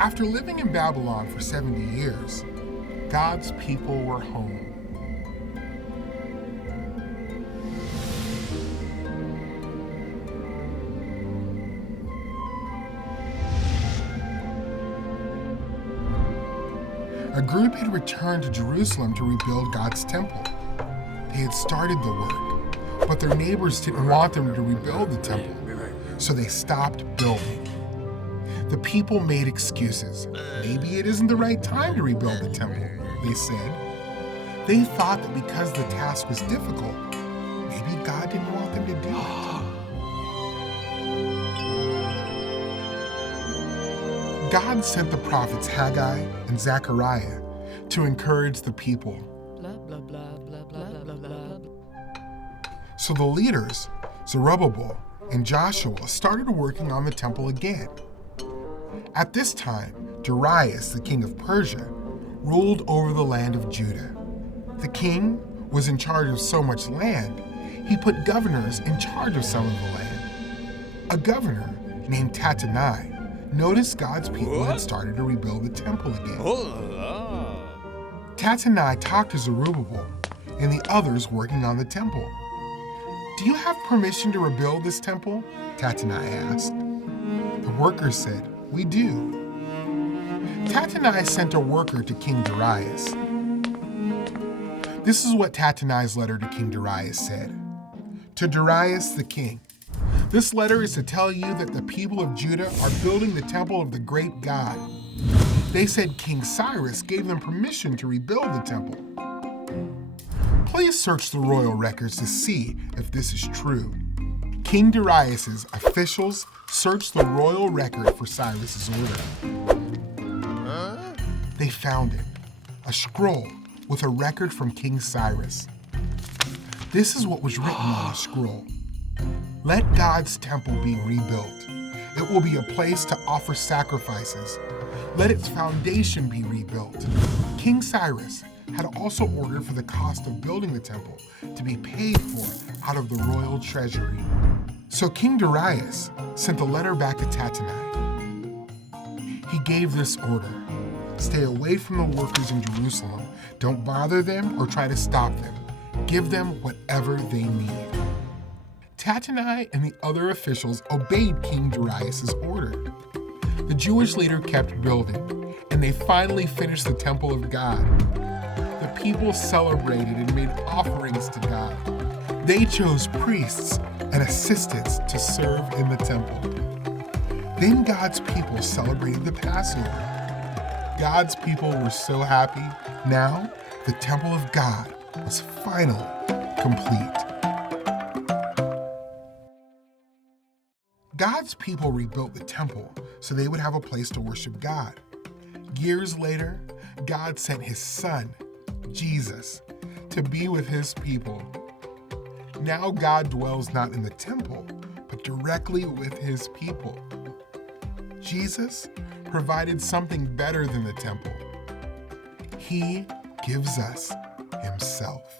After living in Babylon for 70 years, God's people were home. A group had returned to Jerusalem to rebuild God's temple. They had started the work, but their neighbors didn't want them to rebuild the temple, so they stopped building. The people made excuses. Maybe it isn't the right time to rebuild the temple, they said. They thought that because the task was difficult, maybe God didn't want them to do it. God sent the prophets Haggai and Zechariah to encourage the people. Blah, blah, blah, blah, blah, blah, blah. So the leaders, Zerubbabel and Joshua, started working on the temple again. At this time, Darius, the king of Persia, ruled over the land of Judah. The king was in charge of so much land, he put governors in charge of some of the land. A governor named Tattenai noticed God's people had started to rebuild the temple again. Tattenai talked to Zerubbabel and the others working on the temple. "Do you have permission to rebuild this temple?" Tattenai asked. The workers said, "We do." Tattenai sent a worker to King Darius. This is what Tattenai's letter to King Darius said. To Darius the king, this letter is to tell you that the people of Judah are building the temple of the great God. They said King Cyrus gave them permission to rebuild the temple. Please search the royal records to see if this is true. King Darius's officials searched the royal record for Cyrus's order. They found it, a scroll with a record from King Cyrus. This is what was written on the scroll. Let God's temple be rebuilt. It will be a place to offer sacrifices. Let its foundation be rebuilt. King Cyrus had also ordered for the cost of building the temple to be paid for out of the royal treasury. So King Darius sent a letter back to Tattenai. He gave this order: stay away from the workers in Jerusalem. Don't bother them or try to stop them. Give them whatever they need. Tattenai and the other officials obeyed King Darius' order. The Jewish leader kept building, and they finally finished the temple of God. The people celebrated and made offerings to God. They chose priests and assistants to serve in the temple. Then God's people celebrated the Passover. God's people were so happy. Now, the temple of God was finally complete. God's people rebuilt the temple so they would have a place to worship God. Years later, God sent his son, Jesus, to be with his people. Now God dwells not in the temple, but directly with his people. Jesus provided something better than the temple. He gives us himself.